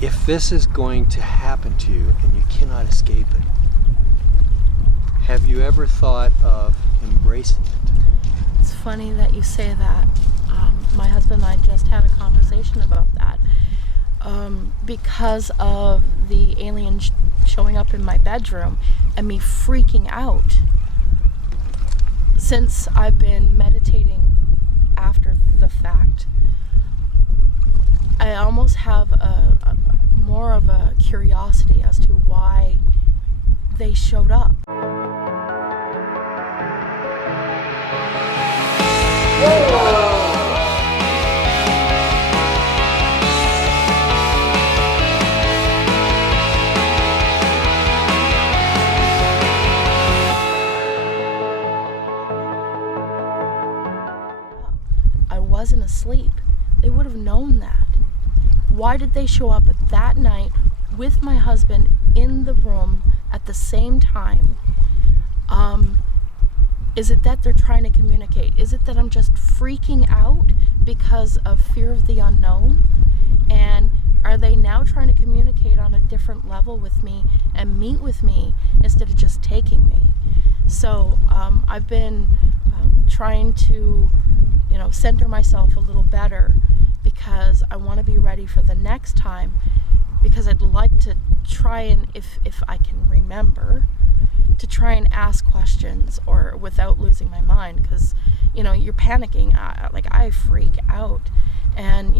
if this is going to happen to you and you cannot escape it, have you ever thought of embracing it? It's funny that you say that. My husband and I just had a conversation about that. Because of the alien showing up in my bedroom and me freaking out. Since I've been meditating after the fact, I almost have more of a curiosity as to why they showed up. I wasn't asleep. They would have known that. Why did they show up at that night with my husband in the room at the same time? Is it that they're trying to communicate? Is it that I'm just freaking out because of fear of the unknown? And are they now trying to communicate on a different level with me and meet with me instead of just taking me? So I've been trying to, center myself a little better, because I want to be ready for the next time, because I'd like to try and, if I can remember, to try and ask questions or without losing my mind, because you're panicking. I freak out, and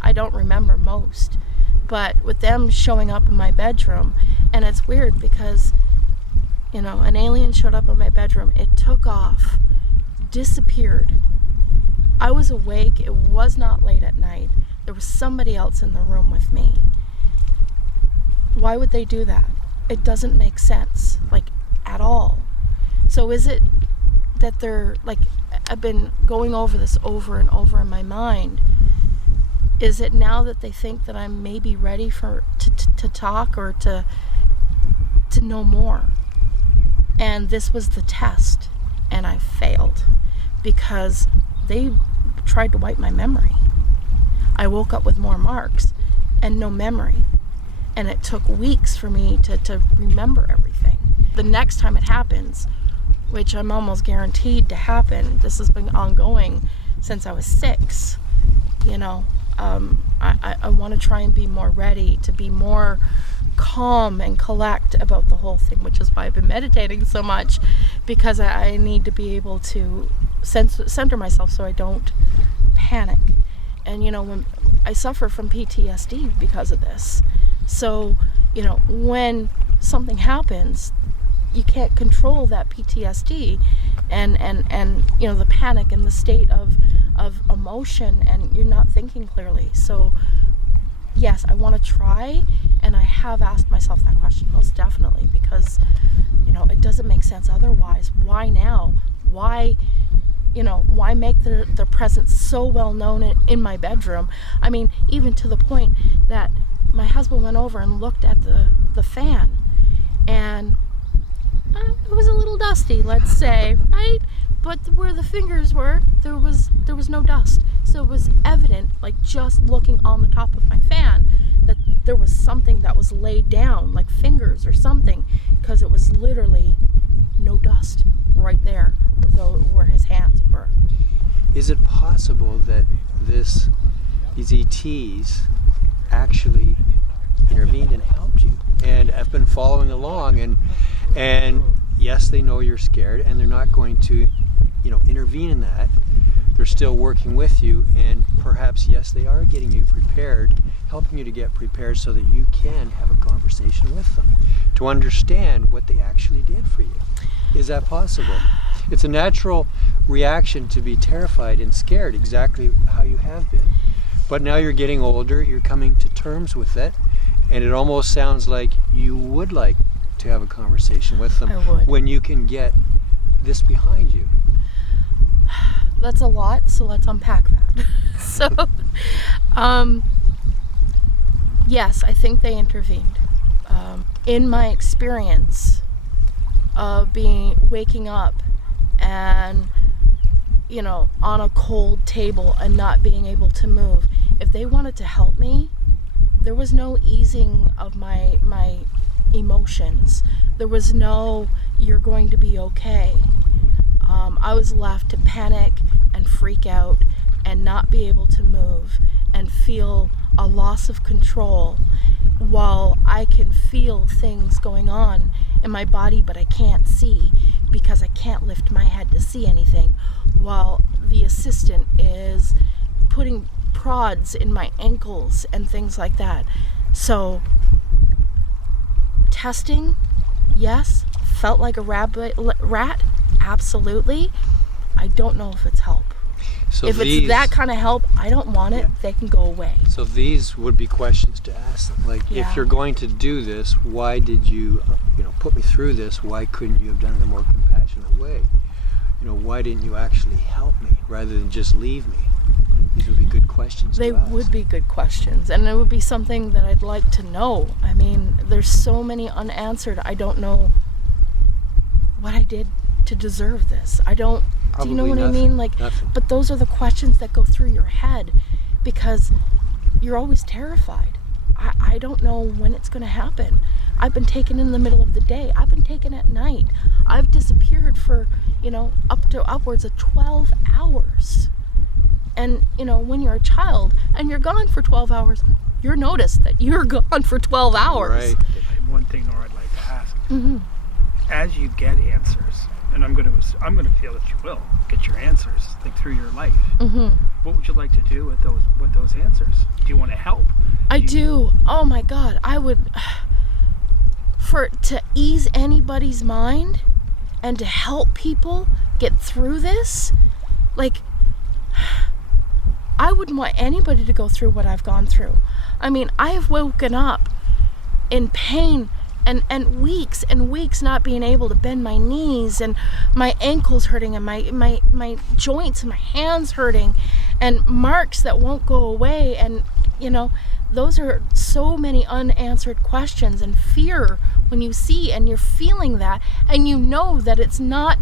I don't remember most, but with them showing up in my bedroom, and it's weird because an alien showed up in my bedroom, it took off, disappeared. I was awake, it was not late at night, there was somebody else in the room with me. Why would they do that? It doesn't make sense, at all. So is it that they're, I've been going over this over and over in my mind. Is it now that they think that I'm maybe ready to talk or to know more? And this was the test, and I failed, because they tried to wipe my memory. I woke up with more marks and no memory. And it took weeks for me to remember everything. The next time it happens, which I'm almost guaranteed to happen, this has been ongoing since I was 6, I want to try and be more ready, to be more calm and collect about the whole thing, which is why I've been meditating so much, because I need to be able to center myself so I don't panic. And when I suffer from PTSD because of this, so when something happens, you can't control that PTSD and the panic and the state of emotion, and you're not thinking clearly. So yes, I want to try, and I have asked myself that question most definitely, because it doesn't make sense otherwise. Why now? Why make their presence so well known in my bedroom? I mean, even to the point that my husband went over and looked at the fan, and it was a little dusty, let's say, right? But where the fingers were, there was no dust. So it was evident, just looking on the top of my fan, that there was something that was laid down, like fingers or something, because it was literally no dust right there where his hands were. Is it possible that these ETs actually intervened and helped you and have been following along, and yes, they know you're scared, and they're not going to intervene in that. They're still working with you, and perhaps, yes, they are getting you prepared, helping you to get prepared so that you can have a conversation with them to understand what they actually did for you. Is that possible? It's a natural reaction to be terrified and scared, exactly how you have been. But now you're getting older, you're coming to terms with it, and it almost sounds like you would like to have a conversation with them when you can get this behind you. That's a lot, so let's unpack that. So, yes, I think they intervened. In my experience of waking up and, on a cold table and not being able to move, if they wanted to help me, there was no easing of my emotions. There was no, you're going to be okay. I was left to panic and freak out and not be able to move and feel a loss of control, while I can feel things going on in my body, but I can't see because I can't lift my head to see anything, while the assistant is putting prods in my ankles and things like that. So testing, yes. Felt like a rat, absolutely. I don't know if it's help. So if it's that kind of help, I don't want it. They can go away. So these would be questions to ask them. Like, if you're going to do this, why did you, put me through this? Why couldn't you have done it in a more compassionate way? Why didn't you actually help me rather than just leave me? These would be good questions to ask. They would be good questions, and it would be something that I'd like to know. I mean, there's so many unanswered. I don't know what I did to deserve this. I don't. Probably do you know what nothing, I mean? Like, nothing. But those are the questions that go through your head because you're always terrified. I don't know when it's going to happen. I've been taken in the middle of the day. I've been taken at night. I've disappeared for, upwards of 12 hours. And, when you're a child and you're gone for 12 hours, you're noticed that you're gone for 12 hours. Right. One thing, Nora, I'd like to ask. Mm-hmm. As you get answers, and I'm going to feel that you will get your answers, like through your life. Mm-hmm. What would you like to do with those answers? Do you want to help? I do. Oh my God, I would. To ease anybody's mind and to help people get through this, like, I wouldn't want anybody to go through what I've gone through. I mean, I have woken up in pain and weeks and weeks not being able to bend my knees and my ankles hurting and my joints and my hands hurting and marks that won't go away. And, those are so many unanswered questions and fear when you see and you're feeling that and you know that it's not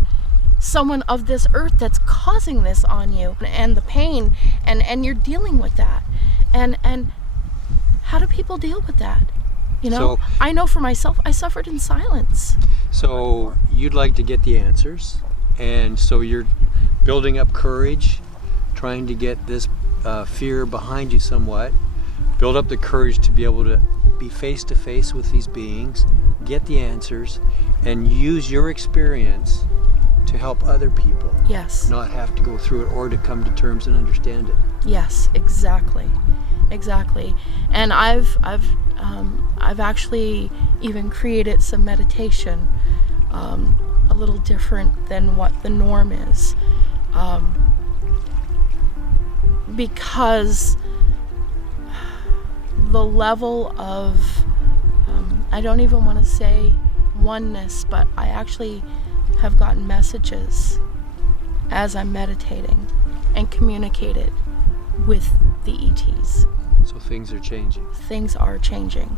someone of this earth that's causing this on you and the pain and you're dealing with that. And how do people deal with that? So, I know for myself, I suffered in silence. So you'd like to get the answers, and so you're building up courage, trying to get this fear behind you somewhat, build up the courage to be able to be face to face with these beings, get the answers, and use your experience to help other people. Yes. Not have to go through it or to come to terms and understand it. Yes, exactly. And I've actually even created some meditation, a little different than what the norm is, because the level of I don't even want to say oneness, but I actually have gotten messages as I'm meditating and communicated with the ETs. So things are changing. Things are changing.